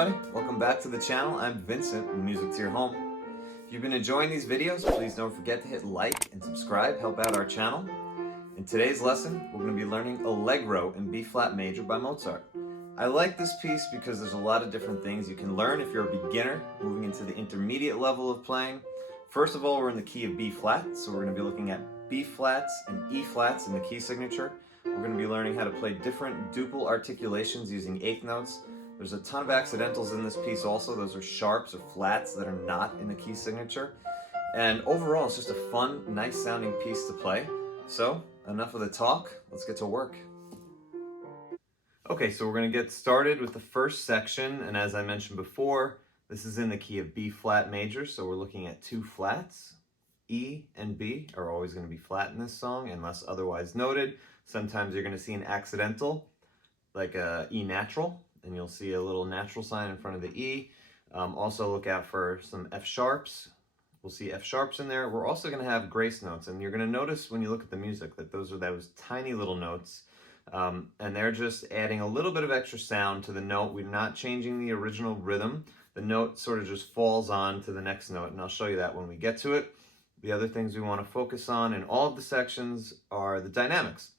everybody, welcome back to the channel. I'm Vincent with Music to Your Home. If you've been enjoying these videos, please don't forget to hit like and subscribe, help out our channel. In today's lesson, we're going to be learning Allegro in B-flat major by Mozart. I like this piece because there's a lot of different things you can learn if you're a beginner moving into the intermediate level of playing. First of all, we're in the key of B-flat, so we're going to be looking at B-flats and E-flats in the key signature. We're going to be learning how to play different duple articulations using eighth notes. There's a ton of accidentals in this piece also. Those are sharps or flats that are not in the key signature. And overall, it's just a fun, nice sounding piece to play. So, enough of the talk, let's get to work. Okay, so we're going to get started with the first section, and as I mentioned before, this is in the key of B-flat major, so we're looking at two flats. E and B are always going to be flat in this song, unless otherwise noted. Sometimes you're going to see an accidental, like a E natural, and you'll see a little natural sign in front of the E. Also look out for some F sharps. We'll see F sharps in there. We're also going to have grace notes, and you're going to notice when you look at the music that those are those tiny little notes, and they're just adding a little bit of extra sound to the note. We're not changing the original rhythm. The note sort of just falls on to the next note, and I'll show you that when we get to it. The other things we want to focus on in all of the sections are the dynamics.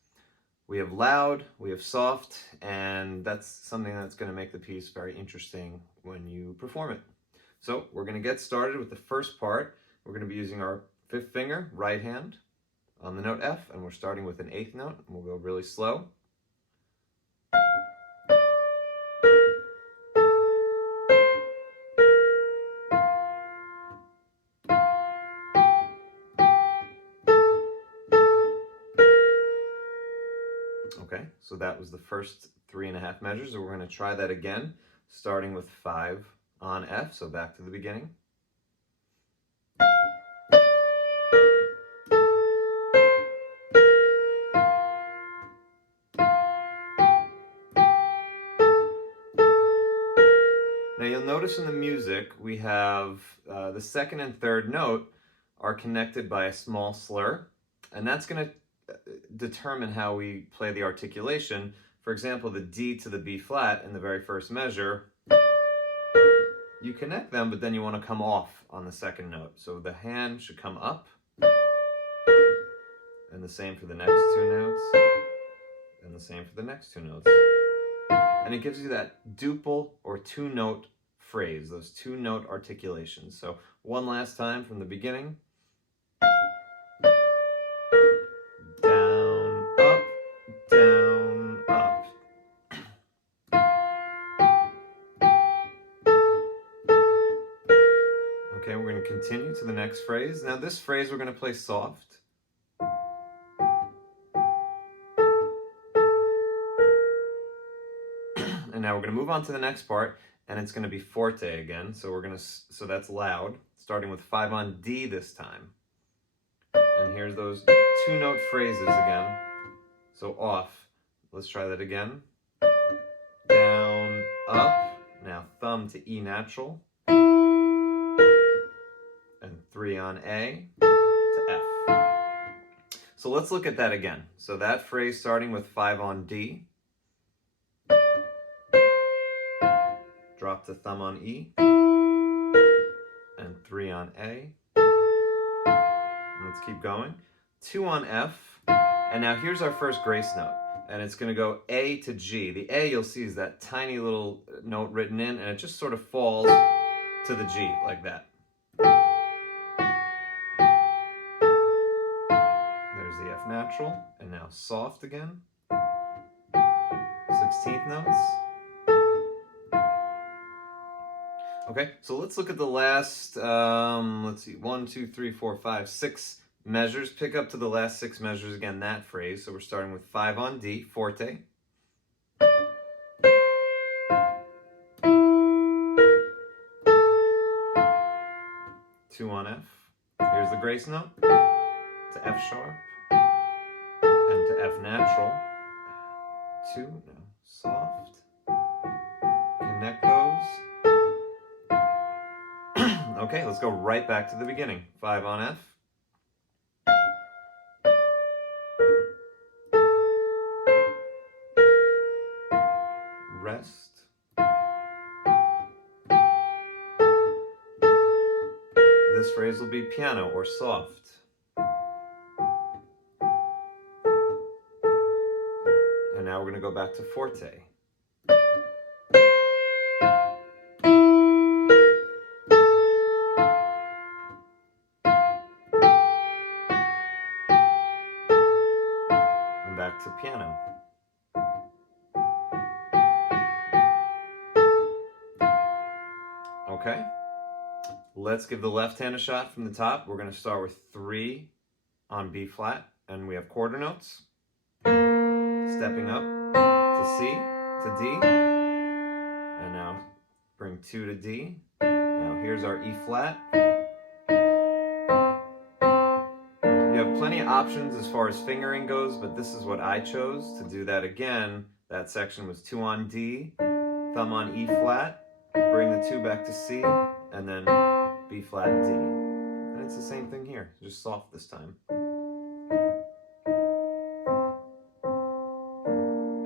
We have loud, we have soft, and that's something that's going to make the piece very interesting when you perform it. So we're going to get started with the first part. We're going to be using our fifth finger, right hand, on the note F, and we're starting with an eighth note, and we'll go really slow. Okay, so that was the first 3.5 measures, and we're going to try that again, starting with 5 on F, so back to the beginning. Now you'll notice in the music we have the second and third note are connected by a small slur, and that's going to determine how we play the articulation. For example, the D to the B flat in the very first measure, you connect them, but then you want to come off on the second note. So the hand should come up, and the same for the next two notes, and the same for the next two notes. And it gives you that duple or two-note phrase, those two-note articulations. So one last time from the beginning. Down, up, down, up. Okay, we're going to continue to the next phrase. Now this phrase we're going to play soft. And now we're going to move on to the next part, and it's going to be forte again. So that's loud, starting with 5 on D this time. And here's those two-note phrases again. So off. Let's try that again. Down, up. Now thumb to E natural. And 3 on A to F. So let's look at that again. So that phrase starting with 5 on D. Drop the thumb on E. And 3 on A. Let's keep going. 2 on F. And now here's our first grace note. And it's going to go A to G. The A you'll see is that tiny little note written in, and it just sort of falls to the G like that. There's the F natural. And now soft again. 16th notes. Okay, so let's look at the last, let's see, 1, 2, 3, 4, 5, 6 measures. Pick up to the last 6 measures, again, that phrase. So we're starting with 5 on D, forte. Two on F. Here's the grace note. To F sharp. And to F natural. 2, no, soft. Connect those. Okay, let's go right back to the beginning. 5 on F. Rest. This phrase will be piano or soft. And now we're going to go back to forte. And back to piano. Okay, let's give the left hand a shot from the top. We're going to start with 3 on B flat, and we have quarter notes. Stepping up to C, to D, and now bring 2 to D. Now here's our E flat. You have plenty of options as far as fingering goes, but this is what I chose. To do that again, that section was 2 on D, thumb on E flat, bring the 2 back to C, and then B flat D. And it's the same thing here, just soft this time.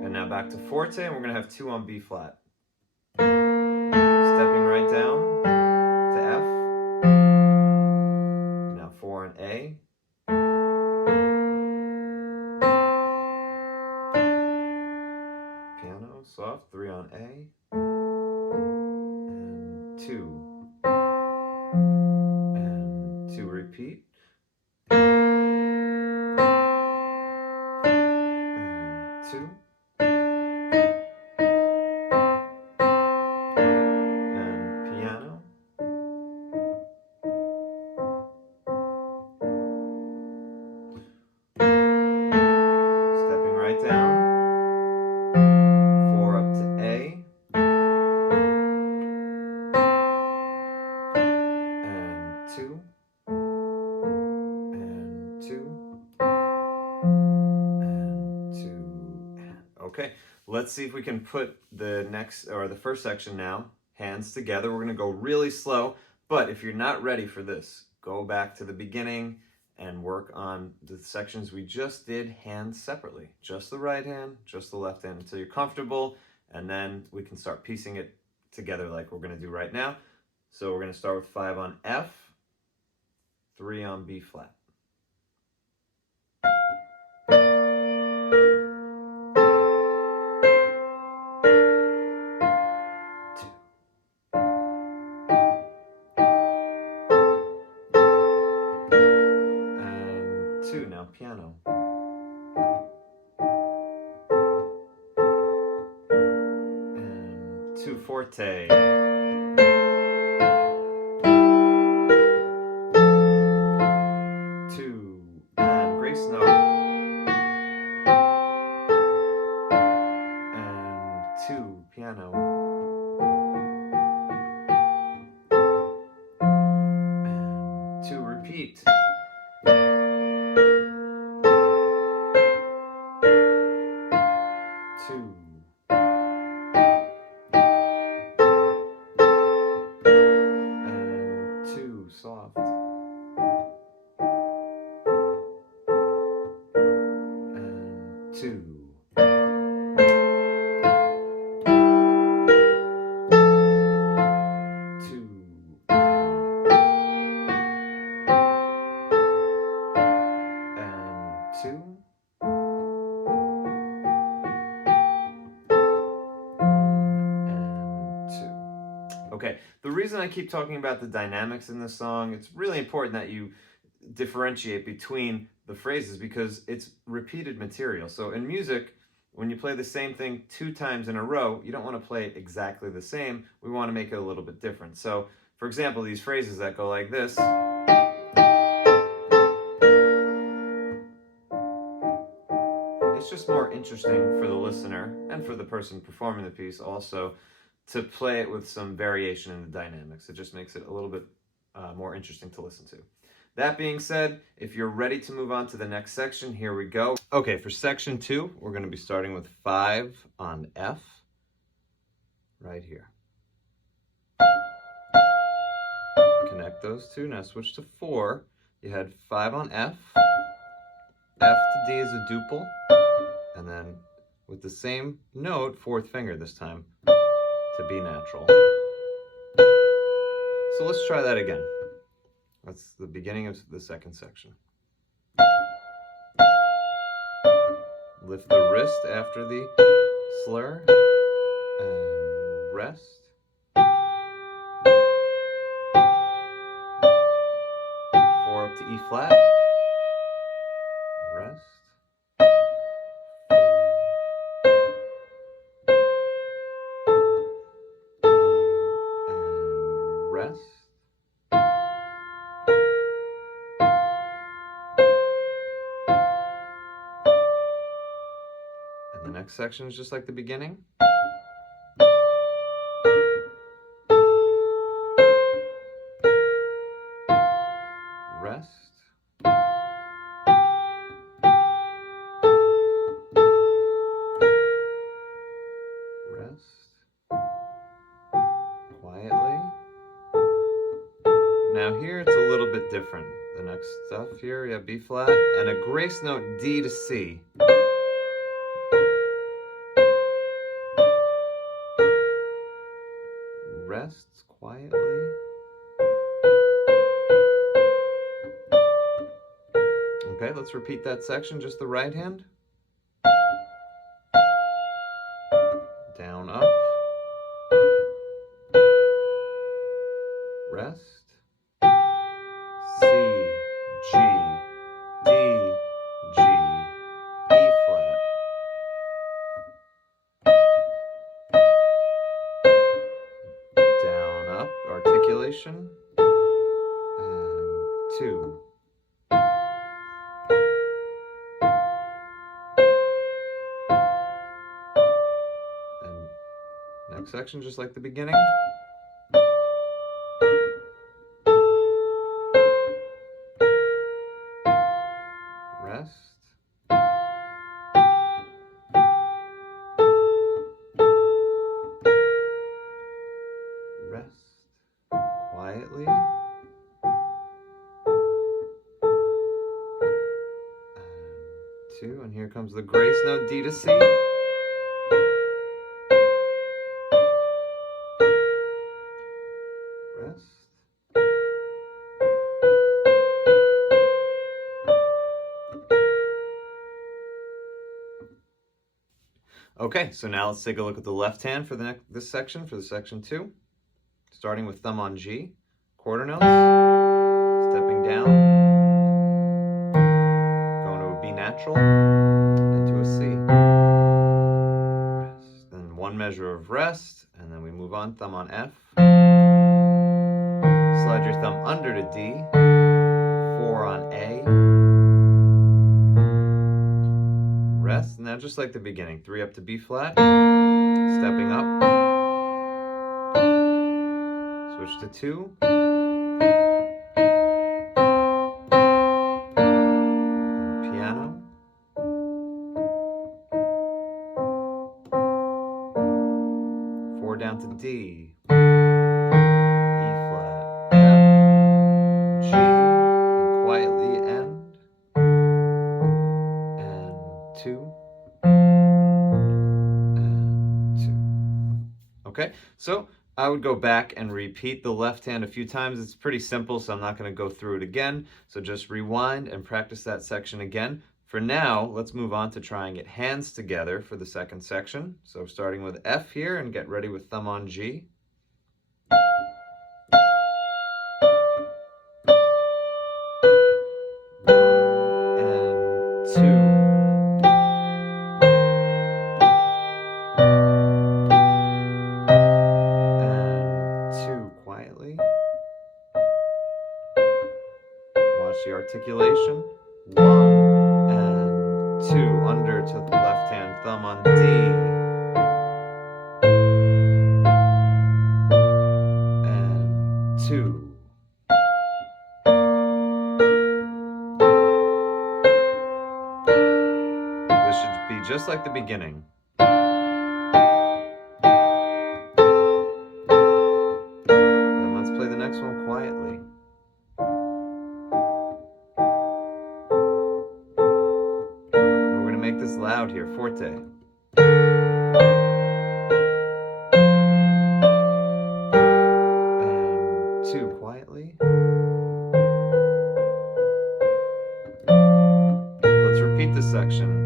And now back to forte, and we're going to have 2 on B flat. Stepping right down to F. Now 4 on A. Piano, soft, 3 on A. And 2. And 2 repeat. And 2. Okay, let's see if we can put the next, or the first section now, hands together. We're going to go really slow, but if you're not ready for this, go back to the beginning and work on the sections we just did hands separately. Just the right hand, just the left hand until you're comfortable, and then we can start piecing it together like we're going to do right now. So we're going to start with 5 on F, 3 on B flat. Now piano. And 2 forte. 2 and grace note. And 2 piano. And 2 repeat. Soft. And 2. Okay, the reason I keep talking about the dynamics in this song, it's really important that you differentiate between the phrases because it's repeated material. So in music, when you play the same thing 2 times in a row, you don't want to play it exactly the same. We want to make it a little bit different. So, for example, these phrases that go like this. It's just more interesting for the listener and for the person performing the piece also to play it with some variation in the dynamics. It just makes it a little bit more interesting to listen to. That being said, if you're ready to move on to the next section, here we go. Okay, for section 2, we're going to be starting with 5 on F, right here. Connect those 2, now switch to 4. You had 5 on F, F to D is a duple, and then with the same note, 4th finger this time, to B natural. So let's try that again. That's the beginning of the second section. Lift the wrist after the slur and rest. 4 up to E flat. Rest. And rest. And the next section is just like the beginning. Rest. Rest. Quietly. Now here it's a little bit different. The next stuff here, we have B flat and a grace note D to C. Rests quietly. Okay, let's repeat that section, just the right hand. Down, up. Rest. C, G, D, G, E flat. Down, up, articulation. And 2. And next section, just like the beginning. Rest. Rest. Quietly. And 2. And here comes the grace note D to C. Rest. Okay, so now let's take a look at the left hand for this section, for the section 2. Starting with thumb on G, quarter notes, stepping down, going to a B natural, into a C. Rest. Then 1 measure of rest, and then we move on, thumb on F. Slide your thumb under to D, 4 on A. Rest, now just like the beginning, 3 up to B flat, stepping up, switch to 2, piano, down to D, E flat, F, G, and quietly end, and 2, and 2. Okay, so I would go back and repeat the left hand a few times. It's pretty simple, so I'm not going to go through it again. So just rewind and practice that section again. For now, let's move on to try and get hands together for the second section. So starting with F here, and get ready with thumb on G. And 2. And 2 quietly. Watch the articulation. 1. 2, under to the left hand, thumb on D, and 2. This should be just like the beginning. And let's play the next one quietly. Make this loud here, forte. And 2 quietly. section.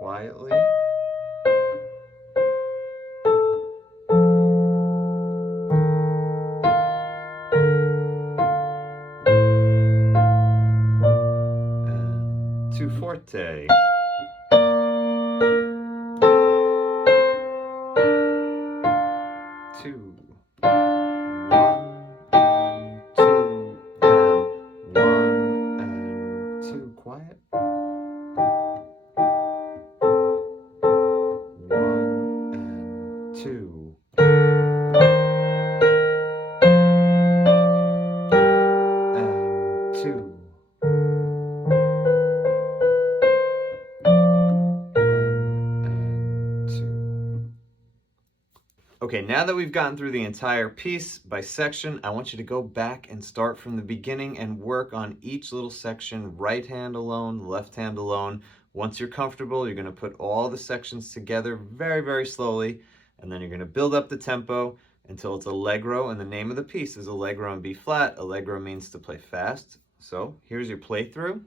Quietly. And 2 forte. 2. 1 and 2 and 1 and 2. Quiet. 1 and 2. And 2. 1 and 2. Okay, now that we've gotten through the entire piece by section, I want you to go back and start from the beginning and work on each little section, right hand alone, left hand alone. Once you're comfortable, you're going to put all the sections together very, very slowly, and then you're going to build up the tempo until it's Allegro, and the name of the piece is Allegro in B flat. Allegro means to play fast. So here's your playthrough.